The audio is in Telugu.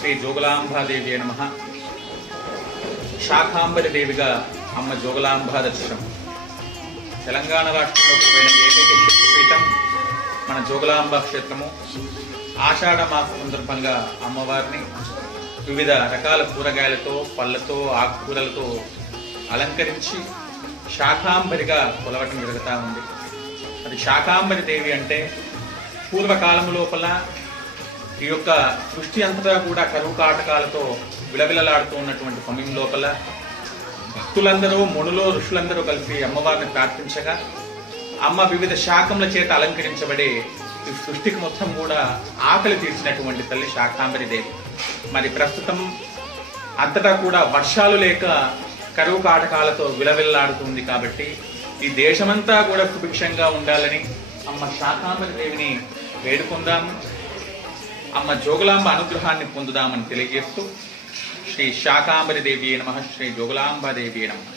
శ్రీ జోగులాంబాదేవి నమః. శాకాంబరి దేవిగా అమ్మ జోగులాంబ దర్శనం. తెలంగాణ రాష్ట్రంలో పోయిన ఏకైక శక్తిపీఠం మన జోగులాంబ క్షేత్రము. ఆషాఢ మాస సందర్భంగా అమ్మవారిని వివిధ రకాల కూరగాయలతో, పళ్ళతో, ఆకుకూరలతో అలంకరించి శాకాంబరిగా కొలవటం జరుగుతూ ఉంది. అది శాకాంబరి దేవి అంటే పూర్వకాలం లోపల ఈ యొక్క సృష్టి అంతటా కూడా కరువు కాటకాలతో విలవిలలాడుతూ ఉన్నటువంటి సమయం లోపల భక్తులందరూ, మునులు, ఋషులందరూ కలిసి అమ్మవారిని ప్రార్థించగా అమ్మ వివిధ శాఖముల చేత అలంకరించబడే ఈ సృష్టికి మొత్తం కూడా ఆకలి తీర్చినటువంటి తల్లి శాకాంబరి దేవి. మరి ప్రస్తుతం అంతటా కూడా వర్షాలు లేక కరువు కాటకాలతో విలవిల్లాడుతుంది కాబట్టి ఈ దేశమంతా కూడా సుభిక్షంగా ఉండాలని అమ్మ శాకాంబరి దేవిని వేడుకుందాము. అమ్మ జోగులాంబ అనుగ్రహాన్ని పొందుదామని తెలియజేస్తూ శ్రీ శాకాంబరి దేవి నమః, శ్రీ జోగులాంబ దేవి నమః.